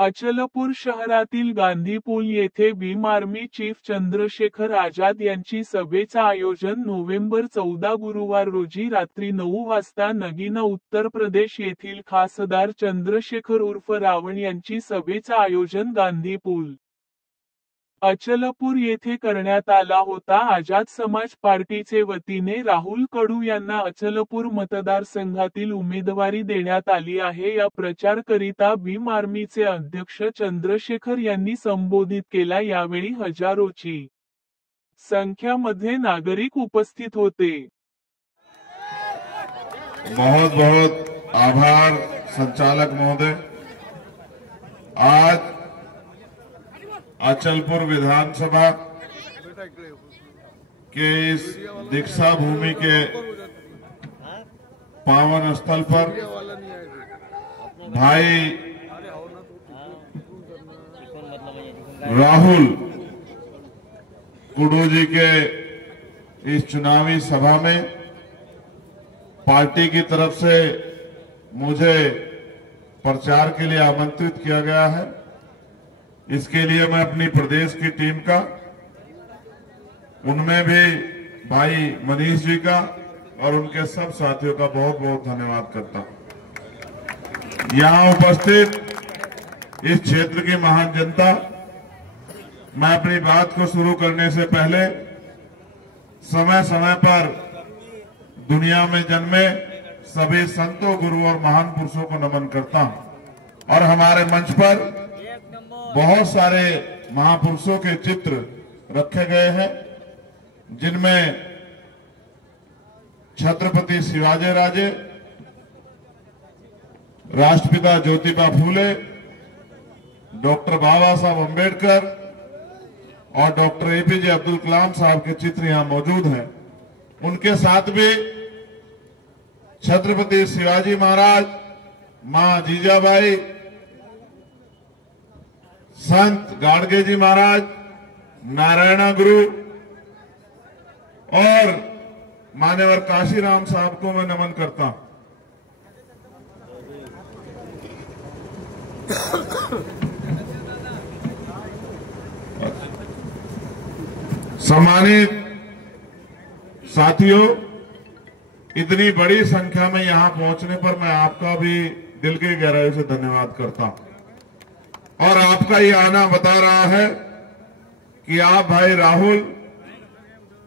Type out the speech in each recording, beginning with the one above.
अचलपूर शहरातील गांधी पूल येथे Bhim army chief Chandrashekhar Azad यांची सभेचं आयोजन नोव्हेंबर 14 गुरुवार रोजी रात्री 9 वाजता नगीना उत्तर प्रदेश येथील खासदार चंद्रशेखर उर्फ रावण यांची सभेचं आयोजन गांधी पूल अचलपूर येथे करण्यात आला होता। आझाद समाज पार्टीचे वतीने राहुल कडू यांना अचलपूर मतदारसंघातील उमेदवारी देण्यात आली आहे। या प्रचारकरिता भीम आर्मीचे अध्यक्ष चंद्रशेखर यांनी संबोधित केला। यावेळी हजारोची संख्यामध्ये नागरिक उपस्थित होते। बहुत बहुत आभार संचालक महोदय। आज अचलपुर विधानसभा के इस दीक्षा भूमि के पावन स्थल पर भाई राहुल कुडू जी के इस चुनावी सभा में पार्टी की तरफ से मुझे प्रचार के लिए आमंत्रित किया गया है। इसके लिए मैं अपनी प्रदेश की टीम का, उनमें भी भाई मनीष जी का और उनके सब साथियों का बहुत बहुत धन्यवाद करता हूं। यहां उपस्थित इस क्षेत्र की महान जनता, मैं अपनी बात को शुरू करने से पहले समय समय पर दुनिया में जन्मे सभी संतों, गुरु और महान पुरुषों को नमन करता हूं। और हमारे मंच पर बहुत सारे महापुरुषों के चित्र रखे गए हैं, जिनमें छत्रपति शिवाजी राजे, राष्ट्रपिता ज्योतिबा फूले, डॉक्टर बाबा साहब अम्बेडकर और डॉक्टर एपीजे अब्दुल कलाम साहब के चित्र यहां मौजूद हैं। उनके साथ भी छत्रपति शिवाजी महाराज, मां जीजाबाई, संत गाडगे जी महाराज, नारायणा गुरु और मान्यवर काशीराम साहब को मैं नमन करता हूं। सम्मानित साथियों, इतनी बड़ी संख्या में यहां पहुंचने पर मैं आपका भी दिल की गहराई से धन्यवाद करता हूं। और आपका ये आना बता रहा है कि आप भाई राहुल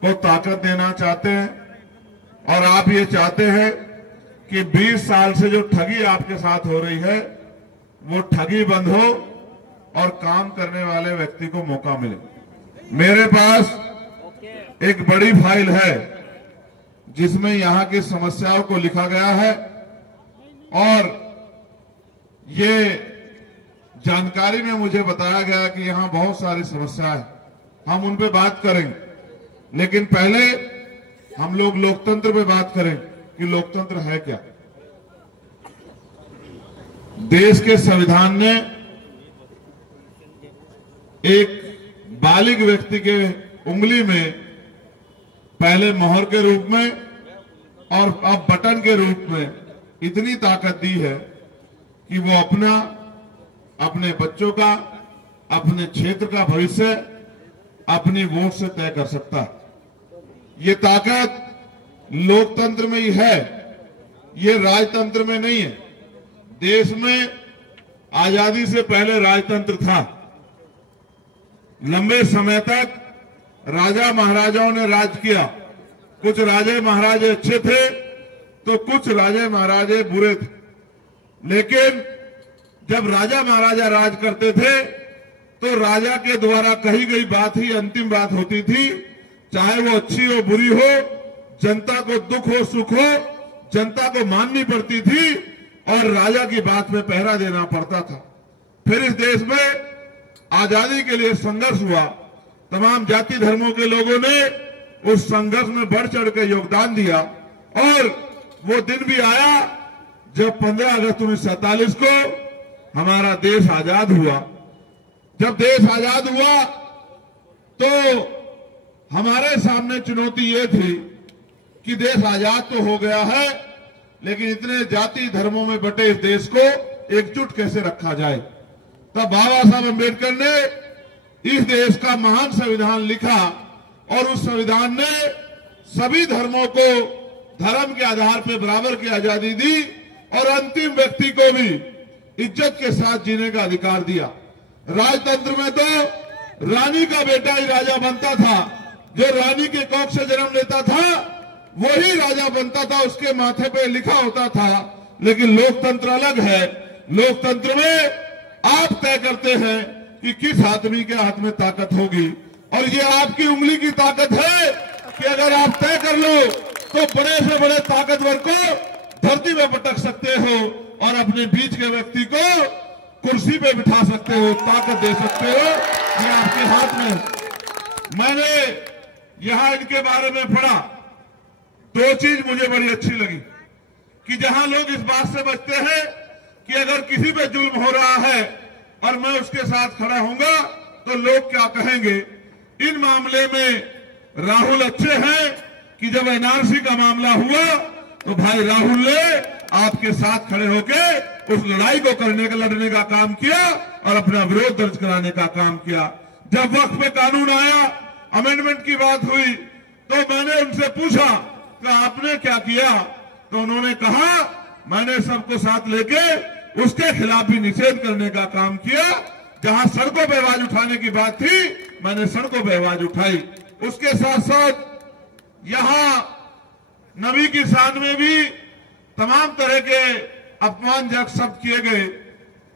को ताकत देना चाहते हैं और आप ये चाहते हैं कि 20 साल से जो ठगी आपके साथ हो रही है वो ठगी बंद हो और काम करने वाले व्यक्ति को मौका मिले। मेरे पास एक बड़ी फाइल है जिसमें यहां की समस्याओं को लिखा गया है और ये जानकारी में मुझे बताया गया कि यहां बहुत सारी समस्याएं हैं, हम उन पे बात करेंगे। लेकिन पहले हम लोग लोकतंत्र पे बात करें कि लोकतंत्र है क्या। देश के संविधान ने एक बालिग व्यक्ति के उंगली में पहले मोहर के रूप में और अब बटन के रूप में इतनी ताकत दी है कि वो अपने बच्चों का, अपने क्षेत्र का भविष्य अपनी वोट से तय कर सकता है। ये ताकत लोकतंत्र में ही है, ये राजतंत्र में नहीं है। देश में आजादी से पहले राजतंत्र था। लंबे समय तक राजा महाराजाओं ने राज किया। कुछ राजे महाराजे अच्छे थे तो कुछ राजे महाराजे बुरे थे। लेकिन जब राजा महाराजा राज करते थे तो राजा के द्वारा कही गई बात ही अंतिम बात होती थी, चाहे वो अच्छी हो बुरी हो, जनता को दुख हो सुख हो, जनता को माननी पड़ती थी और राजा की बात में पहरा देना पड़ता था। फिर इस देश में आजादी के लिए संघर्ष हुआ। तमाम जाति धर्मों के लोगों ने उस संघर्ष में बढ़ चढ़ कर योगदान दिया और वो दिन भी आया जब 15 अगस्त 1947 को हमारा देश आजाद हुआ। जब देश आजाद हुआ तो हमारे सामने चुनौती ये थी कि देश आजाद तो हो गया है, लेकिन इतने जाति धर्मों में बटे इस देश को एकजुट कैसे रखा जाए। तब बाबा साहब अम्बेडकर ने इस देश का महान संविधान लिखा और उस संविधान ने सभी धर्मों को धर्म के आधार पर बराबर की आजादी दी और अंतिम व्यक्ति को भी इज्जत के साथ जीने का अधिकार दिया। राजतंत्र में तो रानी का बेटा ही राजा बनता था, जो रानी के कोख से जन्म लेता था वही राजा बनता था, उसके माथे पे लिखा होता था। लेकिन लोकतंत्र अलग है। लोकतंत्र में आप तय करते हैं कि किस आदमी के हाथ में ताकत होगी, और ये आपकी उंगली की ताकत है कि अगर आप तय कर लो तो बड़े से बड़े ताकतवर को धरती में पटक सकते हो और अपने बीच के व्यक्ति को कुर्सी पे बिठा सकते हो, ताकत दे सकते हो। ये आपके हाथ में। मैंने यहां इनके बारे में पढ़ा, दो चीज मुझे बड़ी अच्छी लगी कि जहां लोग इस बात से बचते हैं कि अगर किसी पे जुल्म हो रहा है और मैं उसके साथ खड़ा होऊंगा तो लोग क्या कहेंगे। इन मामले में राहुल अच्छे हैं कि जब एनआरसी का मामला हुआ तो भाई राहुल ने आपके साथ खड़े होकर उस लड़ाई को लड़ने का काम किया और अपना विरोध दर्ज कराने का काम किया। जब वक्त पे कानून आया, अमेंडमेंट की बात हुई, तो मैंने उनसे पूछा कि आपने क्या किया, तो उन्होंने कहा मैंने सबको साथ लेके उसके खिलाफ भी निषेध करने का काम किया। जहां सड़कों पर आवाज उठाने की बात थी, मैंने सड़कों पर आवाज उठाई। उसके साथ साथ यहां नबी की शान में भी तमाम तरह के अपमानजनक शब्द किए गए,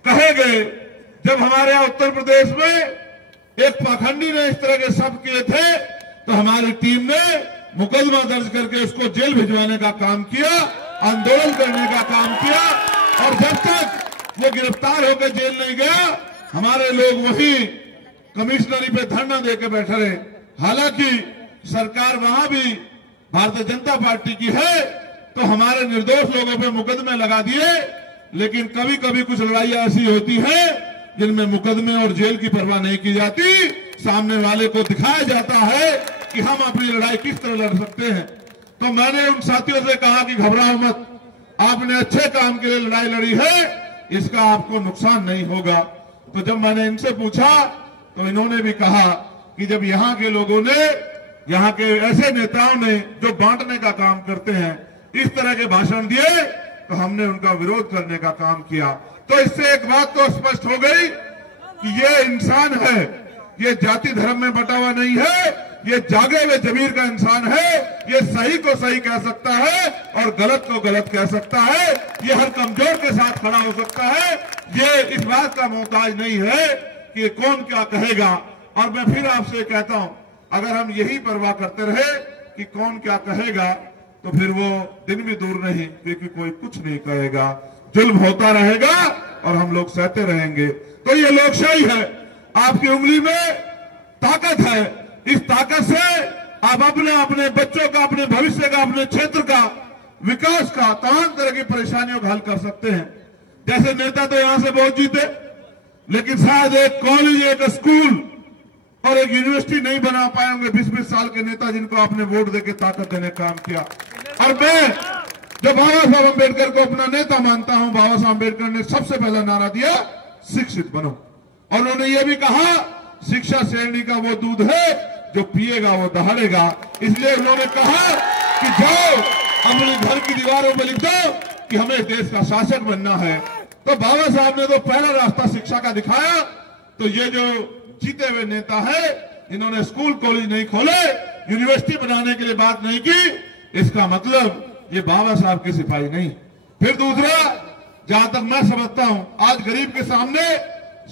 कहे गए। जब हमारे यहां उत्तर प्रदेश में एक पाखंडी ने इस तरह के शब्द किए थे तो हमारी टीम ने मुकदमा दर्ज करके उसको जेल भिजवाने का काम किया, आंदोलन करने का काम किया, और जब तक वो गिरफ्तार होकर जेल नहीं गया हमारे लोग वही कमिश्नरी पे धरना देकर बैठे रहे। हालांकि सरकार वहां भी भारतीय जनता पार्टी की है तो हमारे निर्दोष लोगों पे मुकदमे लगा दिए। लेकिन कभी कभी कुछ लड़ाइयां ऐसी होती है जिनमें मुकदमे और जेल की परवाह नहीं की जाती, सामने वाले को दिखाया जाता है कि हम अपनी लड़ाई किस तरह लड़ सकते हैं। तो मैंने उन साथियों से कहा कि घबराओ मत, आपने अच्छे काम के लिए लड़ाई लड़ी है, इसका आपको नुकसान नहीं होगा। तो जब मैंने इनसे पूछा तो इन्होंने भी कहा कि जब यहाँ के लोगों ने, यहाँ के ऐसे नेताओं ने जो बांटने का काम करते हैं इस तरह के भाषण दिए तो हमने उनका विरोध करने का काम किया। तो इससे एक बात तो स्पष्ट हो गई कि ये इंसान है, ये जाति धर्म में बटा हुआ नहीं है, ये जागे हुए जमीर का इंसान है। ये सही को सही कह सकता है और गलत को गलत कह सकता है। ये हर कमजोर के साथ खड़ा हो सकता है। ये इस बात का मोहताज नहीं है कि कौन क्या कहेगा। और मैं फिर आपसे कहता हूं, अगर हम यही परवाह करते रहे कि कौन क्या कहेगा तो फिर वो दिन भी दूर नहीं, क्योंकि कोई कुछ नहीं कहेगा, जुल्म होता रहेगा और हम लोग सहते रहेंगे। तो ये लोकशाही है, आपकी उंगली में ताकत है। इस ताकत से आप अपने बच्चों का, अपने भविष्य का, अपने क्षेत्र का विकास का, तमाम तरह की परेशानियों का हल कर सकते हैं। जैसे नेता तो यहां से बहुत जीते, लेकिन शायद एक कॉलेज, एक स्कूल और एक यूनिवर्सिटी नहीं बना पाए होंगे 20-20 साल के नेता जिनको आपने वोट देके ताकत देने का काम किया। और मैं जब बाबा साहब अम्बेडकर को अपना नेता मानता हूं, बाबा साहब अम्बेडकर ने सबसे पहला नारा दिया शिक्षित बनो, और उन्होंने ये भी कहा शिक्षा श्रेणी का वो दूध है जो पिएगा वो दहाड़ेगा। इसलिए उन्होंने कहा कि जाओ अपने घर की दीवारों पर लिख दो कि हमें देश का शासक बनना है। तो बाबा साहब ने तो पहला रास्ता शिक्षा का दिखाया। तो ये जो जीते हुए नेता है, इन्होंने स्कूल कॉलेज नहीं खोले, यूनिवर्सिटी बनाने के लिए बात नहीं की, इसका मतलब ये बाबा साहब के सिपाही नहीं। फिर दूसरा, जहां तक मैं समझता हूं, आज गरीब के सामने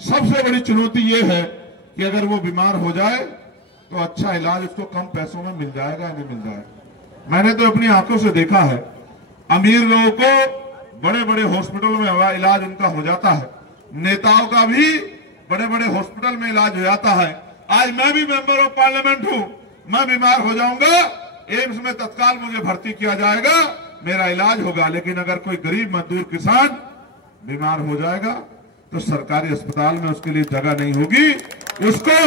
सबसे बड़ी चुनौती ये है कि अगर वो बीमार हो जाए तो अच्छा इलाज उसको कम पैसों में मिल जाएगा या नहीं मिल जाएगा। मैंने तो अपनी आंखों से देखा है, अमीर लोगों को बड़े बड़े हॉस्पिटलों में इलाज उनका हो जाता है, नेताओं का भी बड़े बड़े हॉस्पिटल में इलाज हो जाता है। आज मैं भी मेंबर ऑफ पार्लियामेंट हूं, मैं बीमार हो जाऊंगा, एम्स में तत्काल मुझे भर्ती किया जाएगा, मेरा इलाज होगा। लेकिन अगर कोई गरीब मजदूर किसान बीमार हो जाएगा तो सरकारी अस्पताल में उसके लिए जगह नहीं होगी। उसको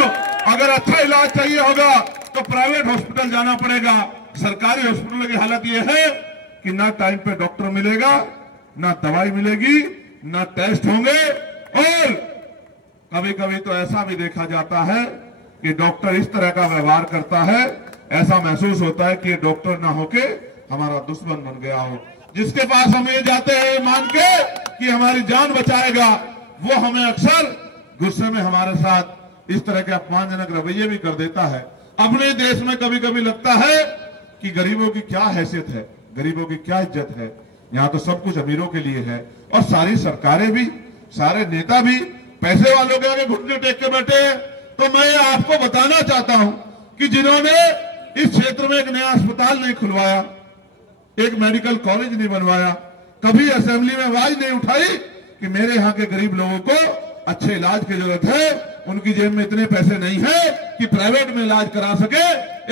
अगर अच्छा इलाज चाहिए होगा तो प्राइवेट हॉस्पिटल जाना पड़ेगा। सरकारी हॉस्पिटल की हालत यह है कि ना टाइम पे डॉक्टर मिलेगा, ना दवाई मिलेगी, ना टेस्ट होंगे, और कभी कभी तो ऐसा भी देखा जाता है कि डॉक्टर इस तरह का व्यवहार करता है, ऐसा महसूस होता है कि डॉक्टर ना होके हमारा दुश्मन बन गया हो। जिसके पास हम ये जाते हैं मान के कि हमारी जान बचाएगा, वो हमें अक्सर गुस्से में हमारे साथ इस तरह के अपमानजनक रवैये भी कर देता है। अपने देश में कभी कभी लगता है कि गरीबों की क्या हैसियत है, गरीबों की क्या इज्जत है, यहाँ तो सब कुछ अमीरों के लिए है। और सारी सरकारें भी, सारे नेता भी पैसे वालों के आगे घुटने टेक के बैठे हैं। तो मैं आपको बताना चाहता हूं कि जिन्होंने इस क्षेत्र में एक नया अस्पताल नहीं खुलवाया, एक मेडिकल कॉलेज नहीं बनवाया, कभी असेंबली में आवाज नहीं उठाई कि मेरे यहाँ के गरीब लोगों को अच्छे इलाज की जरूरत है, उनकी जेब में इतने पैसे नहीं है कि प्राइवेट में इलाज करा सके,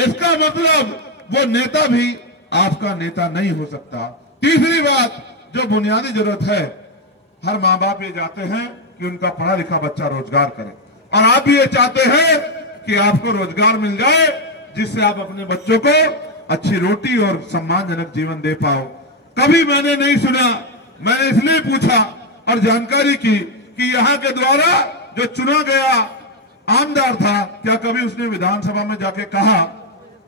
इसका मतलब वो नेता भी आपका नेता नहीं हो सकता। तीसरी बात, जो बुनियादी जरूरत है, हर माँ बाप ये चाहते हैं कि उनका पढ़ा लिखा बच्चा रोजगार करे, और आप भी ये चाहते हैं कि आपको रोजगार मिल जाए जिससे आप अपने बच्चों को अच्छी रोटी और सम्मानजनक जीवन दे पाओ। कभी मैंने नहीं सुना, मैंने इसलिए पूछा और जानकारी की कि यहाँ के द्वारा जो चुना गया आमदार था, क्या कभी उसने विधानसभा में जाके कहा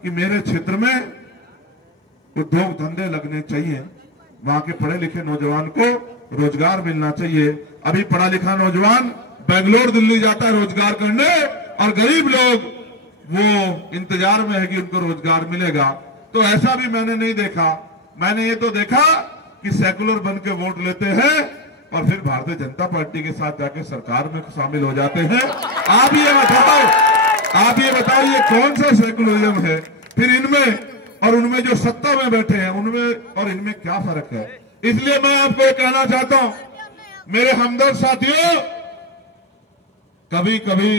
कि मेरे क्षेत्र में उद्योग धंधे लगने चाहिए, वहां के पढ़े लिखे नौजवान को रोजगार मिलना चाहिए। अभी पढ़ा लिखा नौजवान बेंगलोर दिल्ली जाता है रोजगार करने, और गरीब लोग वो इंतजार में है कि उनको रोजगार मिलेगा। तो ऐसा भी मैंने नहीं देखा। मैंने ये तो देखा कि सेकुलर बन के वोट लेते हैं और फिर भारतीय जनता पार्टी के साथ जाके सरकार में शामिल हो जाते हैं। आप ये बताओ ये कौन सा सेकुलरिज्म है? फिर इनमें और उनमें जो सत्ता में बैठे हैं, उनमें और इनमें क्या फर्क है? इसलिए मैं आपको ये कहना चाहता हूं, मेरे हमदर्द साथियों, कभी कभी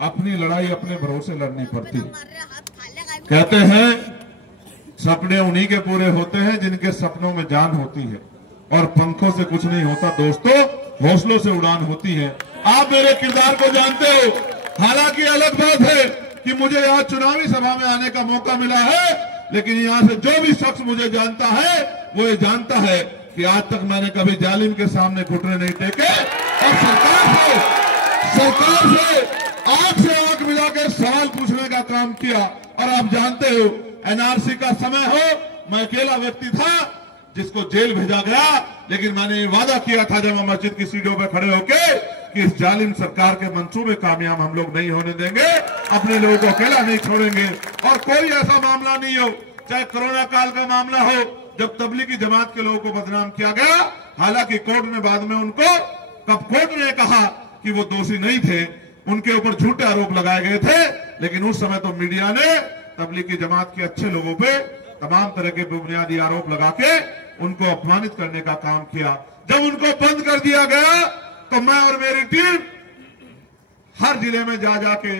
अपनी लड़ाई अपने भरोसे लड़नी पड़ती है। कहते हैं सपने उन्हीं के पूरे होते हैं जिनके सपनों में जान होती है, और पंखों से कुछ नहीं होता दोस्तों, हौसलों से उड़ान होती है। आप मेरे किरदार को जानते हो। हालांकि अलग बात है कि मुझे यहाँ चुनावी सभा में आने का मौका मिला है, लेकिन यहाँ से जो भी शख्स मुझे जानता है वो ये जानता है कि आज तक मैंने कभी जालिम के सामने घुटने नहीं टेके, और सरकार से आंख से आंख मिलाकर सवाल पूछने का काम किया। और आप जानते हो एनआरसी का समय हो, मैं अकेला व्यक्ति था जिसको जेल भेजा गया, लेकिन मैंने ये वादा किया था जब हम मस्जिद की सीढ़ियों पर खड़े होके कि इस जालिम सरकार के मंसूबे कामयाब हम लोग नहीं होने देंगे, अपने लोगों को अकेला नहीं छोड़ेंगे। और कोई ऐसा मामला नहीं हो, चाहे कोरोना काल का मामला हो जब तबलीगी जमात के लोगों को बदनाम किया गया, हालांकि कोर्ट ने बाद में उनको, कब कोर्ट ने कहा कि वो दोषी नहीं थे, उनके ऊपर झूठे आरोप लगाए गए थे, लेकिन उस समय तो मीडिया ने तबलीगी जमात के अच्छे लोगों पे तमाम तरह के बुनियादी आरोप लगा के उनको अपमानित करने का काम किया। जब उनको बंद कर दिया गया तो मैं और मेरी टीम हर जिले में जा जाके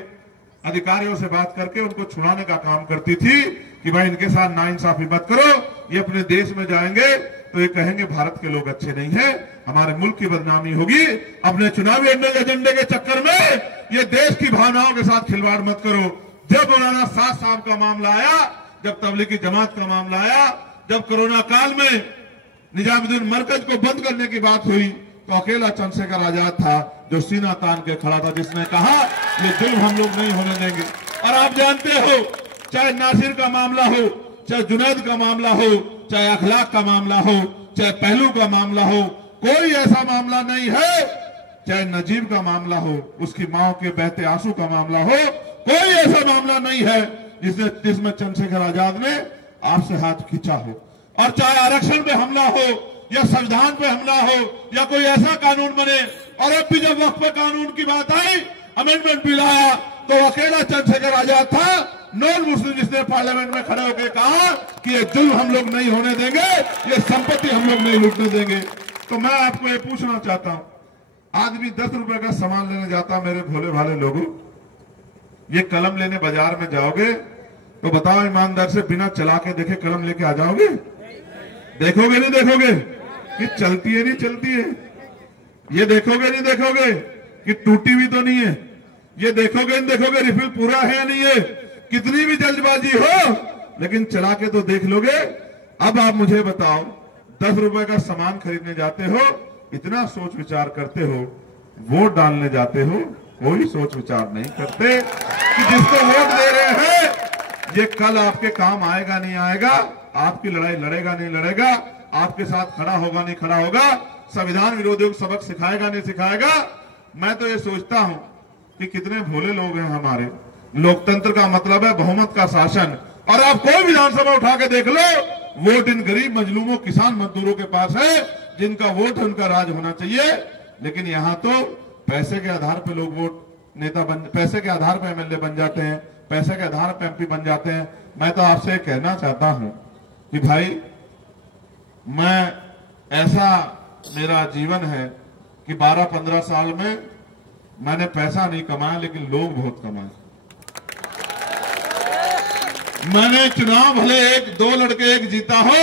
अधिकारियों से बात करके उनको छुड़ाने का काम करती थी कि भाई इनके साथ नाइंसाफी मत करो, ये अपने देश में जाएंगे तो ये कहेंगे भारत के लोग अच्छे नहीं हैं, हमारे मुल्क की बदनामी होगी। अपने चुनावी एजेंडे के चक्कर में ये देश की भावनाओं के साथ खिलवाड़ मत करो। जब मौलाना साद साहब का मामला आया, जब तबलीगी जमात का मामला आया, जब कोरोना काल में निजामुद्दीन मरकज को बंद करने की बात हुई, तो अकेला चंद्रशेखर आजाद था जो सीना तान के खड़ा था, जिसने कहा ये जुल्म हम लोग नहीं होने देंगे। और आप जानते हो, चाहे नासिर का मामला हो, चाहे जुनैद का मामला हो, चाहे अखलाक का मामला हो, चाहे पहलू का मामला हो, कोई ऐसा मामला नहीं है, चाहे नजीब का मामला हो, उसकी मां के बहते आंसू का मामला हो, कोई ऐसा मामला नहीं है जिसमें चंद्रशेखर आजाद ने आपसे हाथ खींचा हो। और चाहे आरक्षण पे हमला हो या संविधान पे हमला हो या कोई ऐसा कानून बने, और अब भी जब वक्फ कानून की बात आई, अमेंडमेंट बिल आया, तो अकेला चंद्रशेखर आजाद था नॉन मुस्लिम जिसने पार्लियामेंट में खड़े होकर कहा कि ये जुल्म हम लोग नहीं होने देंगे, ये संपत्ति हम लोग नहीं लूटने देंगे। तो मैं आपको ये पूछना चाहता हूं, आदमी 10 रुपए का सामान लेने जाता, मेरे भोले भाले लोगों, ये कलम लेने बाजार में जाओगे तो बताओ ईमानदार से, बिना चला के देखे कलम लेके आ जाओगे? देखोगे नहीं देखोगे कि चलती है नहीं चलती है? ये देखोगे नहीं देखोगे कि टूटी हुई तो नहीं है? ये देखोगे नहीं देखोगे रिफिल पूरा है या नहीं है? कितनी भी जल्दबाजी हो, लेकिन चला के तो देख लोगे। अब आप मुझे बताओ, 10 रुपए का सामान खरीदने जाते हो, इतना सोच विचार करते हो, वोट डालने जाते हो कोई सोच विचार नहीं करते कि जिसको वोट दे रहे हैं ये कल आपके काम आएगा नहीं आएगा, आपकी लड़ाई लड़ेगा नहीं लड़ेगा, आपके साथ खड़ा होगा नहीं खड़ा होगा, संविधान विरोधियों को सबक सिखाएगा नहीं सिखाएगा। मैं तो ये सोचता हूं कि कितने भोले लोग हैं हमारे। लोकतंत्र का मतलब है बहुमत का शासन, और आप कोई विधानसभा उठा के देख लो, वोट इन गरीब मजलूमों किसान मजदूरों के पास है, जिनका वोट है उनका राज होना चाहिए। लेकिन यहाँ तो पैसे के आधार पर लोग वोट नेता पैसे के आधार पर एमएलए बन जाते हैं, पैसे के आधार पर एमपी बन जाते हैं। मैं तो आपसे कहना चाहता हूं कि भाई मैं ऐसा मेरा जीवन है कि 12-15 साल में मैंने पैसा नहीं कमाया लेकिन लोग बहुत कमाए। मैंने चुनाव भले 1-2 लड़के एक जीता हो,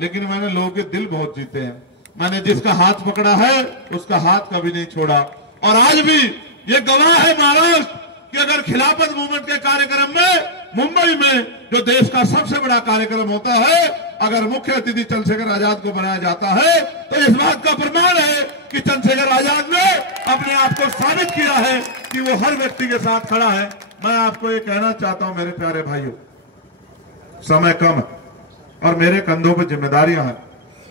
लेकिन मैंने लोगों के दिल बहुत जीते हैं। मैंने जिसका हाथ पकड़ा है उसका हाथ कभी नहीं छोड़ा। और आज भी ये गवाह है महाराष्ट्र कि अगर खिलाफत मूवमेंट के कार्यक्रम में मुंबई में जो देश का सबसे बड़ा कार्यक्रम होता है, अगर मुख्य अतिथि चंद्रशेखर आजाद को बनाया जाता है तो इस बात का प्रमाण है कि चंद्रशेखर आजाद ने अपने आप को साबित किया है कि वो हर व्यक्ति के साथ खड़ा है। मैं आपको ये कहना चाहता हूं मेरे प्यारे भाइयों, समय कम है और मेरे कंधों पर जिम्मेदारियां हैं।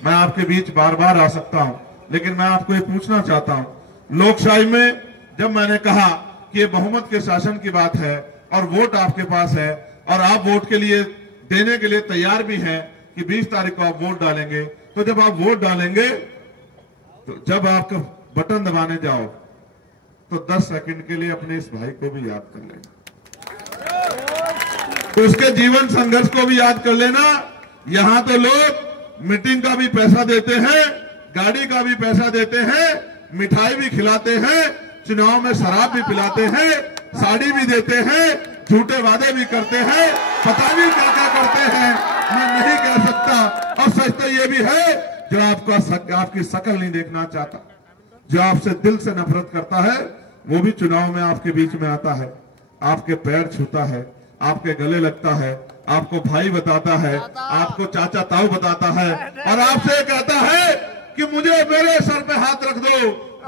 मैं आपके बीच बार बार आ सकता हूं, लेकिन मैं आपको ये पूछना चाहता हूं, लोकशाही में जब मैंने कहा कि ये बहुमत के शासन की बात है और वोट आपके पास है और आप वोट के लिए देने के लिए तैयार भी हैं कि 20 तारीख को आप वोट डालेंगे, तो जब आप वोट डालेंगे तो जब आप बटन दबाने जाओ तो 10 सेकंड के लिए अपने इस भाई को भी याद कर लेना, तो उसके जीवन संघर्ष को भी याद कर लेना। यहां तो लोग मीटिंग का भी पैसा देते हैं, गाड़ी का भी पैसा देते हैं, मिठाई भी खिलाते हैं, चुनाव में शराब भी पिलाते हैं, साड़ी भी देते हैं, झूठे वादे भी करते हैं, पता नहीं क्या क्या करते हैं, मैं नहीं कह सकता। और सच तो ये भी है जो आपकी शक्ल नहीं देखना चाहता, जो आपसे दिल से नफरत करता है, वो भी चुनाव में आपके बीच में आता है, आपके पैर छूता है, आपके गले लगता है, आपको भाई बताता है, आपको चाचा ताऊ बताता है और आपसे कहता है कि मुझे मेरे सर पे हाथ रख दो,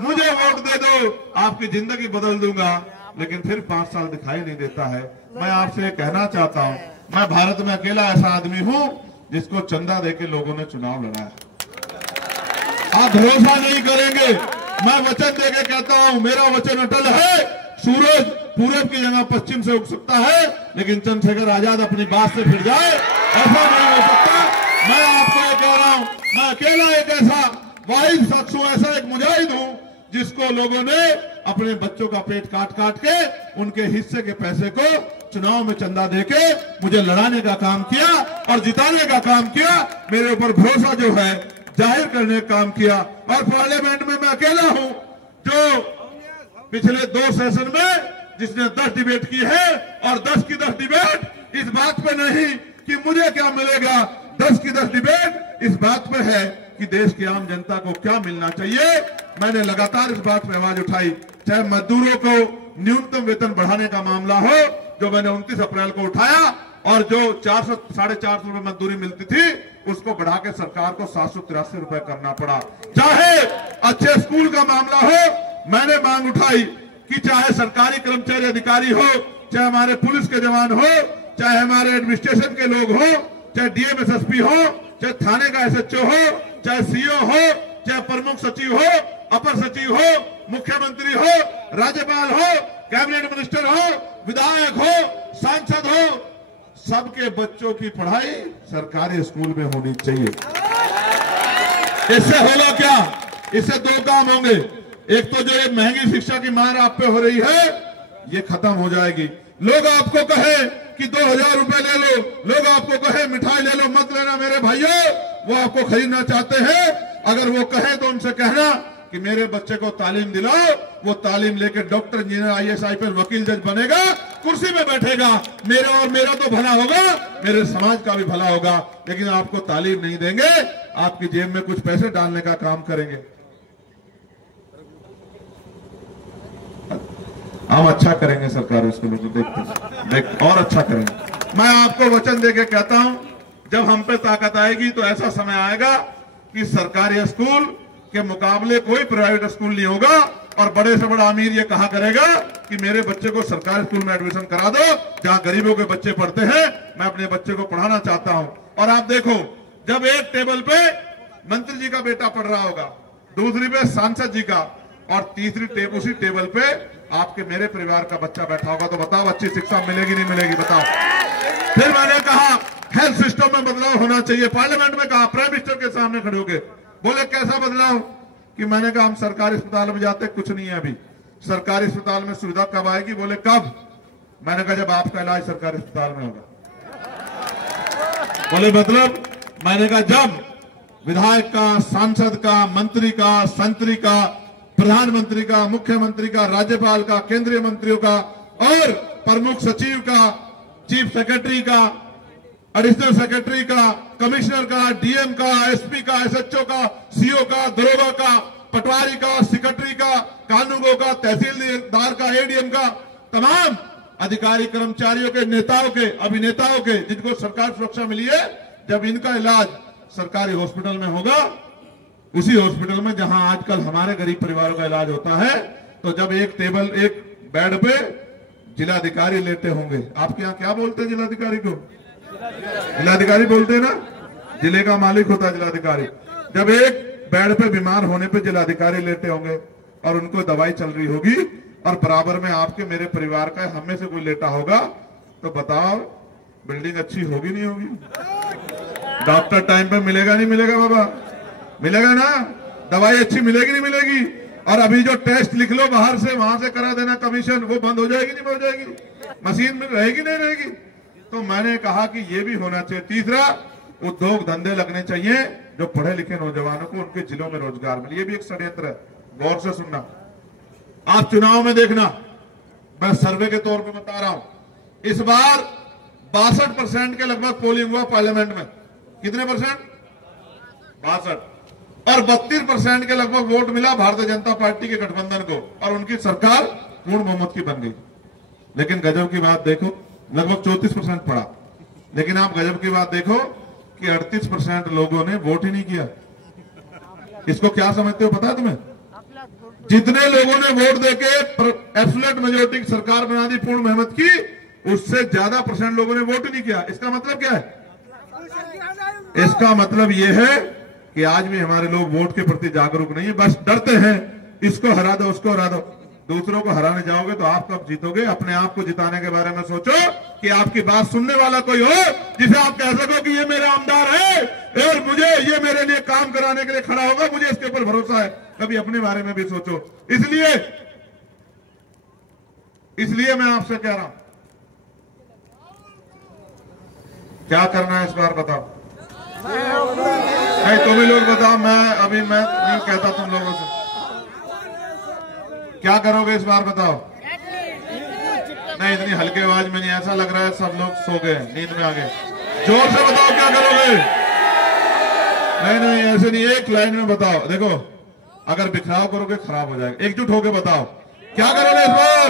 मुझे वोट दे दो, आपकी जिंदगी बदल दूंगा। लेकिन फिर 5 साल दिखाई नहीं देता है। मैं आपसे कहना चाहता हूं, मैं भारत में अकेला ऐसा आदमी हूं जिसको चंदा देके लोगों ने चुनाव लड़ा है। आप भरोसा नहीं करेंगे, मैं वचन देके कहता हूं, मेरा वचन अटल है। सूरज पूरब की जगह पश्चिम से उग सकता है, लेकिन चंद्रशेखर आजाद अपनी बात से फिर जाए, ऐसा नहीं हो सकता। मैं आपको ये कह रहा हूं, मैं अकेला एक ऐसा वाहिद शख्स हूं, ऐसा एक मुजाहिद हूं जिसको लोगों ने अपने बच्चों का पेट काट काट के उनके हिस्से के पैसे को चुनाव में चंदा देके मुझे लड़ाने का काम किया और जिताने का काम किया। मेरे ऊपर भरोसा जो है जाहिर करने का काम किया। और पार्लियामेंट में मैं अकेला हूं जो पिछले 2 सेशन में जिसने 10 डिबेट की है, और 10 की 10 डिबेट इस बात पे नहीं कि मुझे क्या मिलेगा, 10 की 10 डिबेट इस बात पे है कि देश की आम जनता को क्या मिलना चाहिए। मैंने लगातार इस बात पे आवाज उठाई, चाहे मजदूरों को न्यूनतम वेतन बढ़ाने का मामला हो, जो मैंने 29 अप्रैल को उठाया, और जो 400-450 रुपए मजदूरी मिलती थी उसको बढ़ा के सरकार को 783 रुपए करना पड़ा। चाहे अच्छे स्कूल का मामला हो, मैंने मांग उठाई कि चाहे सरकारी कर्मचारी अधिकारी हो, चाहे हमारे पुलिस के जवान हो, चाहे हमारे एडमिनिस्ट्रेशन के लोग हो, चाहे डीएम एसएसपी हो, चाहे थाने का एसएचओ हो, चाहे सीओ हो, चाहे प्रमुख सचिव हो, अपर सचिव हो, मुख्यमंत्री हो, राज्यपाल हो, कैबिनेट मिनिस्टर हो, विधायक हो, सांसद हो, सबके बच्चों की पढ़ाई सरकारी स्कूल में होनी चाहिए। इससे होगा क्या? इससे 2 काम होंगे। एक तो जो ये महंगी शिक्षा की मार आप पे हो रही है, ये खत्म हो जाएगी। लोग आपको कहे कि 2000 रुपए ले लो, लोग आपको कहे मिठाई ले लो, मत लेना मेरे भाइयों, वो आपको खरीदना चाहते हैं। अगर वो कहे तो उनसे कहना कि मेरे बच्चे को तालीम दिलाओ, वो तालीम लेके डॉक्टर, इंजीनियर, आईएएस, आईपीएस, वकील, जज बनेगा, कुर्सी में बैठेगा, मेरा तो भला होगा, मेरे समाज का भी भला होगा। लेकिन आपको तालीम नहीं देंगे, आपकी जेब में कुछ पैसे डालने का काम करेंगे। हम अच्छा करेंगे सरकारी स्कूलों को, देखते और अच्छा करेंगे। मैं आपको वचन देके कहता हूं, जब हम पे ताकत आएगी तो ऐसा समय आएगा कि सरकारी स्कूल के मुकाबले कोई प्राइवेट स्कूल नहीं होगा और बड़े से बड़ा अमीर ये कहा करेगा कि मेरे बच्चे को सरकारी स्कूल में एडमिशन करा दो जहां गरीबों के बच्चे पढ़ते हैं, मैं अपने बच्चे को पढ़ाना चाहता हूं। और आप देखो, जब एक टेबल पे मंत्री जी का बेटा पढ़ रहा होगा, दूसरी पे सांसद जी का, और तीसरी उसी टेबल पे आपके मेरे परिवार का बच्चा बैठा होगा, तो बताओ अच्छी शिक्षा मिलेगी नहीं मिलेगी? बताओ। फिर मैंने कहा हेल्थ सिस्टम में बदलाव होना चाहिए। पार्लियामेंट में कहा, प्राइम मिनिस्टर के सामने खड़े होके बोले कैसा बदलाव? कि मैंने कहा हम सरकारी अस्पताल में जाते कुछ नहीं है अभी, सरकारी अस्पताल में सुविधा कब आएगी? बोले कब? मैंने कहा जब आपका इलाज सरकारी अस्पताल में होगा। बोले मतलब? मैंने कहा जब विधायक का, सांसद का, मंत्री का, संतरी का, प्रधानमंत्री का, मुख्यमंत्री का, राज्यपाल का, केंद्रीय मंत्रियों का और प्रमुख सचिव का, चीफ सेक्रेटरी का, एडिशनल सेक्रेटरी का, कमिश्नर का, डीएम का, एसपी का, एसएचओ का, सीओ का, दरोगा का, पटवारी का, सेक्रेटरी का, कानूनगो का, तहसीलदार का, एडीएम का, तमाम अधिकारी कर्मचारियों के, नेताओं के, अभिनेताओं के, जिनको सरकार सुरक्षा मिली है, जब इनका इलाज सरकारी हॉस्पिटल में होगा, उसी हॉस्पिटल में जहां आजकल हमारे गरीब परिवारों का इलाज होता है, तो जब एक टेबल, एक बेड पे जिलाधिकारी लेटे होंगे। आपके यहाँ क्या बोलते हैं जिलाधिकारी को? जिलाधिकारी बोलते हैं ना, जिले का मालिक होता है जिलाधिकारी। जब एक बेड पे बीमार होने पे जिलाधिकारी लेटे होंगे और उनको दवाई चल रही होगी और बराबर में आपके मेरे परिवार का हम में से कोई लेटा होगा, तो बताओ बिल्डिंग अच्छी होगी नहीं होगी? डॉक्टर टाइम पे मिलेगा नहीं मिलेगा? बाबा मिलेगा ना? दवाई अच्छी मिलेगी नहीं मिलेगी? और अभी जो टेस्ट लिख लो बाहर से, वहां से करा देना कमीशन, वो बंद हो जाएगी नहीं हो जाएगी? मशीन में रहेगी नहीं रहेगी? तो मैंने कहा कि ये भी होना चाहिए। तीसरा, उद्योग धंधे लगने चाहिए, जो पढ़े लिखे नौजवानों को उनके जिलों में रोजगार मिले। ये भी एक षड्यंत्र है, गौर से सुनना। आप चुनाव में देखना, मैं सर्वे के तौर पे बता रहा हूं, इस बार 62% के लगभग पोलिंग हुआ पार्लियामेंट में। कितने परसेंट? 62। और 32% के लगभग वोट मिला भारतीय जनता पार्टी के गठबंधन को, और उनकी सरकार पूर्ण बहुमत की बन गई। लेकिन गजब की बात देखो, लगभग 34% पड़ा। लेकिन आप गजब की बात देखो कि 38% लोगों ने वोट ही नहीं किया। इसको क्या समझते हो पता है तुम्हें? जितने लोगों ने वोट देके एब्सोल्यूट मेजॉरिटी की सरकार बना दी, पूर्ण बहुमत की, उससे ज्यादा परसेंट लोगों ने वोट ही नहीं किया। इसका मतलब क्या है? इसका मतलब यह है कि आज भी हमारे लोग वोट के प्रति जागरूक नहीं है, बस डरते हैं, इसको हरा दो, उसको हरा दो। दूसरों को हराने जाओगे तो आप कब जीतोगे? अपने आप को जिताने के बारे में सोचो कि आपकी बात सुनने वाला कोई हो, जिसे आप कह सको कि ये मेरा आमदार है और मुझे ये मेरे लिए काम कराने के लिए खड़ा होगा, मुझे इसके ऊपर भरोसा है। कभी अपने बारे में भी सोचो। इसलिए मैं आपसे कह रहा हूं, क्या करना है इस बार बताओ? नहीं तुम ही लोग बताओ, मैं नहीं कहता तुम लोगों से। क्या करोगे इस बार बताओ? नहीं इतनी हल्के आवाज में नहीं, ऐसा लग रहा है सब लोग सो गए, नींद में आ गए। जोर से बताओ क्या करोगे? नहीं ऐसे नहीं, एक लाइन में बताओ। देखो अगर बिखराव करोगे खराब हो जाएगा, एकजुट होकर बताओ क्या करोगे इस बार?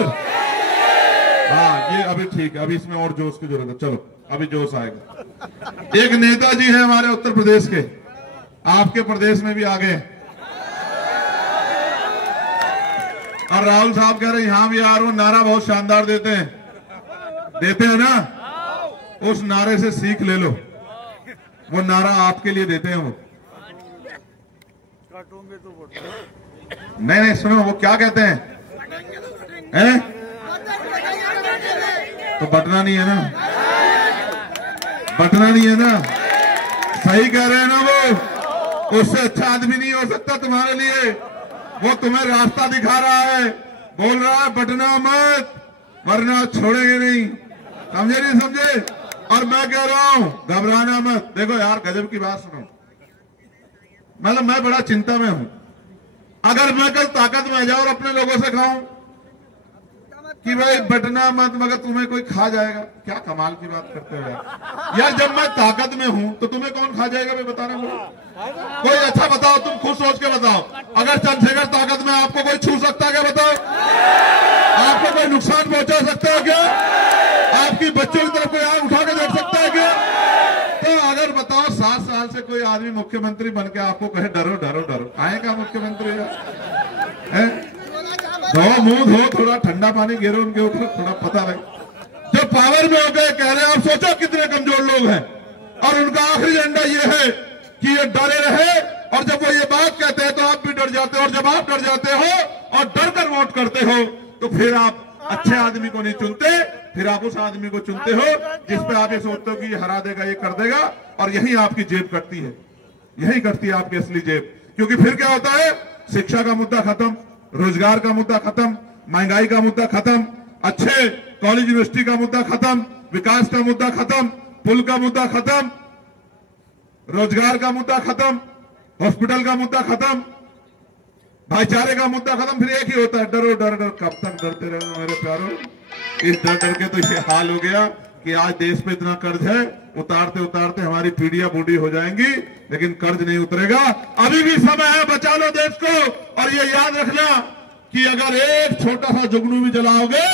हाँ ये अभी ठीक है, अभी इसमें और जोश की जरूरत है। चलो अभी जोश आएगा। एक नेताजी है हमारे उत्तर प्रदेश के, आपके प्रदेश में भी आ गए, और राहुल साहब कह रहे हैं यहां भी यार वो नारा बहुत शानदार देते हैं ना, उस नारे से सीख ले लो। वो नारा आपके लिए देते हैं वो। नहीं सुनो, वो क्या कहते हैं? तो बटना नहीं है ना, बटना नहीं है ना, सही कह रहे हैं ना वो। उससे अच्छा आदमी नहीं हो सकता तुम्हारे लिए। वो तुम्हें रास्ता दिखा रहा है, बोल रहा है बटना मत वरना छोड़ेंगे नहीं। समझे नहीं समझे? और मैं कह रहा हूं घबराना मत। देखो यार गजब की बात सुनो, मतलब मैं बड़ा चिंता में हूं। अगर मैं कल ताकत में आ जाऊं और अपने लोगों से खाऊं कि भाई बटना मत मगर तुम्हें कोई खा जाएगा, क्या कमाल की बात करते हो यार। जब मैं ताकत में हूं तो तुम्हें कौन खा जाएगा भाई बताना मुझे? कोई अच्छा बताओ, तुम खुद सोच के बताओ। अगर चंद्रशेखर ताकत में आपको कोई छू सकता है क्या? बताओ। आपको कोई नुकसान पहुंचा सकता है क्या? आपकी बच्चों की तरफ कोई आग उठा के देख सकता है क्या? तो अगर बताओ 7 साल से कोई आदमी मुख्यमंत्री बन के आपको कहे डरो डरो डरो, आएगा मुख्यमंत्री है? धो मुंह धो, थोड़ा ठंडा पानी गिरो उनके ऊपर, थोड़ा पता रहे। जब पावर में हो गए कह रहे हैं, आप सोचो कितने कमजोर लोग हैं, और उनका आखिरी एजेंडा ये है कि ये डरे रहे, और जब वो ये बात कहते हैं तो आप भी डर जाते हो, और जब आप डर जाते हो और डर कर वोट करते हो तो फिर आप अच्छे आदमी को नहीं चुनते, फिर आप उस आदमी को चुनते हो जिसपे आप ये सोचते हो कि ये हरा देगा, ये कर देगा, और यही आपकी जेब कटती है, यही कटती है आपकी असली जेब। क्योंकि फिर क्या होता है, शिक्षा का मुद्दा खत्म, रोजगार का मुद्दा खत्म, महंगाई का मुद्दा खत्म, अच्छे कॉलेज यूनिवर्सिटी का मुद्दा खत्म, विकास का मुद्दा खत्म, पुल का मुद्दा खत्म, रोजगार का मुद्दा खत्म, हॉस्पिटल का मुद्दा खत्म, भाईचारे का मुद्दा खत्म। फिर एक ही होता है, डरो डर डर। कब तक डरते रहोगे मेरे प्यारों? इस डर डर के तो ये हाल हो गया कि आज देश पे इतना कर्ज है, उतारते उतारते हमारी पीढ़ियां बूढ़ी हो जाएंगी, लेकिन कर्ज नहीं उतरेगा। अभी भी समय है, बचा लो देश को। और ये याद रखना कि अगर एक छोटा सा जुगनू भी जलाओगे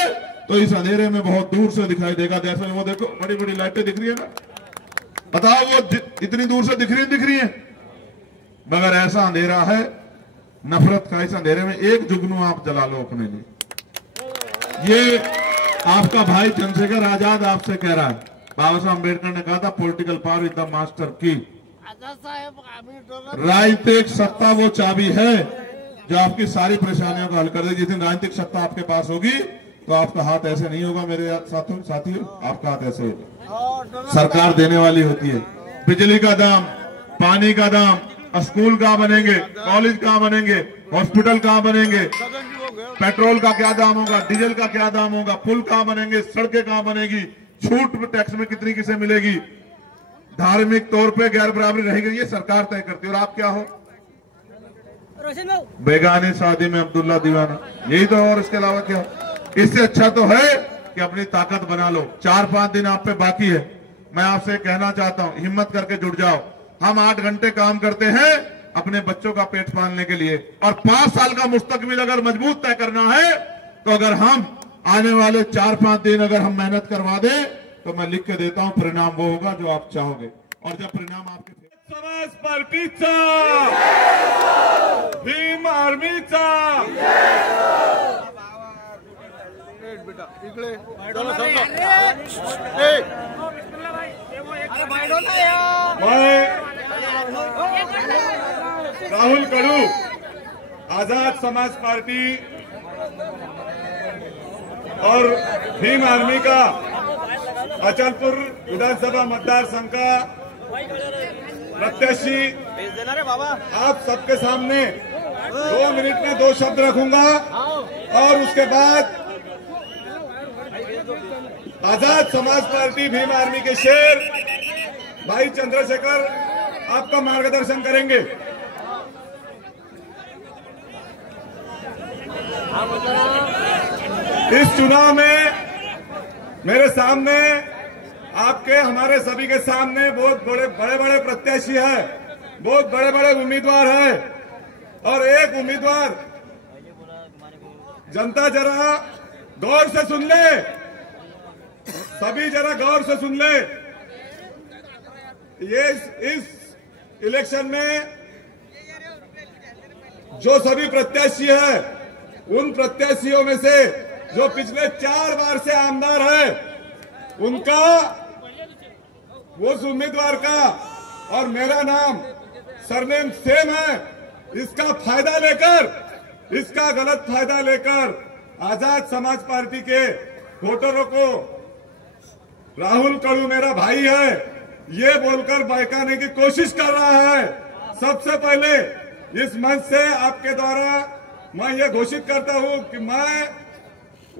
तो इस अंधेरे में बहुत दूर से दिखाई देगा। जैसे वो देखो, बड़ी बड़ी लाइटें दिख रही है ना, बताओ वो इतनी दूर से दिख रही है, मगर ऐसा अंधेरा है, नफरत का। इस अंधेरे में एक जुगनू आप जला लो अपने लिए। ये आपका भाई चंद्रशेखर आजाद आपसे कह रहा है। बाबा साहब अम्बेडकर ने कहा था, political power is the master की। राजनीतिक सत्ता वो चाबी है जो आपकी सारी परेशानियों का हल कर देगी। जिस दिन राजनीतिक सत्ता आपके पास होगी तो आपका हाथ ऐसे नहीं होगा मेरे साथियों, आपका हाथ ऐसे होगा। सरकार देने वाली होती है। बिजली का दाम, पानी का दाम, स्कूल कहाँ बनेंगे, कॉलेज कहाँ बनेंगे, हॉस्पिटल कहाँ बनेंगे, पेट्रोल का क्या दाम होगा, डीजल का क्या दाम होगा, पुल कहाँ बनेंगे, सड़कें कहाँ बनेगी, छूट टैक्स में कितनी किसे मिलेगी, धार्मिक तौर पे गैर बराबरी रहेगी, ये सरकार तय करती है। और आप क्या हो? बेगानी शादी में अब्दुल्ला दीवाना, यही तो। और इसके अलावा क्या? इससे अच्छा तो है कि अपनी ताकत बना लो। 4-5 दिन आप पे बाकी है। मैं आपसे कहना चाहता हूं, हिम्मत करके जुट जाओ। हम 8 घंटे काम करते हैं अपने बच्चों का पेट पालने के लिए, और 5 साल का मुस्तकबिल अगर मजबूत तय करना है तो अगर हम आने वाले 4-5 दिन अगर हम मेहनत करवा दें तो मैं लिख के देता हूं, परिणाम वो होगा जो आप चाहोगे। और जब परिणाम आपके समाज पार्टीचा, भीम आर्मीचा, राहुल कड़ू, आजाद समाज पार्टी और भीम आर्मी का अचलपुर विधानसभा मतदार संघ का प्रत्याशी आप सबके सामने 2 मिनट में 2 शब्द रखूंगा, और उसके बाद आजाद समाज पार्टी भीम आर्मी के शेर भाई चंद्रशेखर आपका मार्गदर्शन करेंगे। इस चुनाव में मेरे सामने, आपके हमारे सभी के सामने बहुत बड़े प्रत्याशी है, बहुत बड़े उम्मीदवार है। और एक उम्मीदवार, जनता जरा गौर से सुन ले, सभी जरा गौर से सुन ले। ये इस इलेक्शन में जो सभी प्रत्याशी है, उन प्रत्याशियों में से जो पिछले 4 बार से आमदार है, उनका, उस उम्मीदवार का और मेरा नाम सरनेम सेम है। इसका फायदा लेकर, इसका गलत फायदा लेकर आजाद समाज पार्टी के वोटरों को राहुल कड़ू मेरा भाई है ये बोलकर बहकाने की कोशिश कर रहा है। सबसे पहले इस मंच से आपके द्वारा मैं ये घोषित करता हूं कि मैं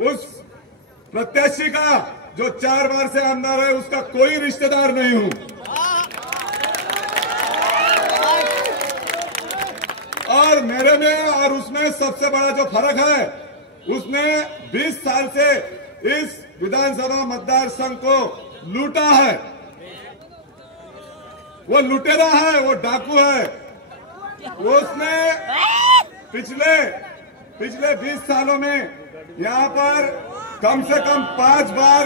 उस प्रत्याशी का जो 4 बार से आमदार है उसका कोई रिश्तेदार नहीं हूं, और मेरे में और उसमें सबसे बड़ा जो फर्क है, उसने 20 साल से इस विधानसभा मतदार संघ को लूटा है। वो लुटेरा है, वो डाकू है। उसने पिछले 20 सालों में यहाँ पर कम से कम 5 बार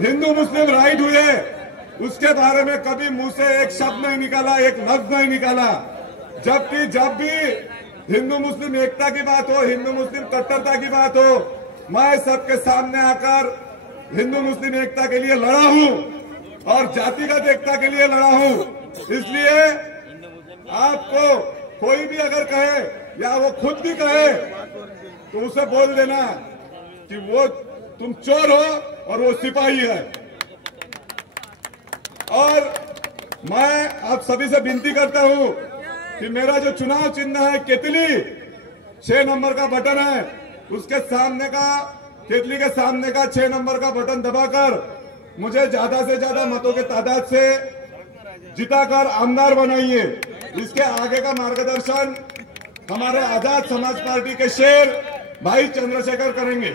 हिंदू मुस्लिम राइट हुए, उसके बारे में कभी मुंह से एक शब्द नहीं निकाला, एक लफ्ज नहीं निकाला। जबकि जब भी हिंदू मुस्लिम एकता की बात हो, हिंदू मुस्लिम कट्टरता की बात हो, मैं सबके सामने आकर हिंदू मुस्लिम एकता के लिए लड़ा हूं और जातिगत एकता के लिए लड़ा हूं। इसलिए आपको कोई भी अगर कहे या वो खुद भी कहे तो उसे बोल देना कि वो तुम चोर हो और वो सिपाही है। और मैं आप सभी से विनती करता हूं कि मेरा जो चुनाव चिन्ह है केतली, 6 नंबर का बटन है, उसके सामने का, केतली के सामने का 6 नंबर का बटन दबाकर मुझे ज्यादा से ज्यादा मतों के तादाद से जिताकर आमदार बनाइए। इसके आगे का मार्गदर्शन हमारे आजाद समाज पार्टी के शेर भाई चंद्रशेखर करेंगे।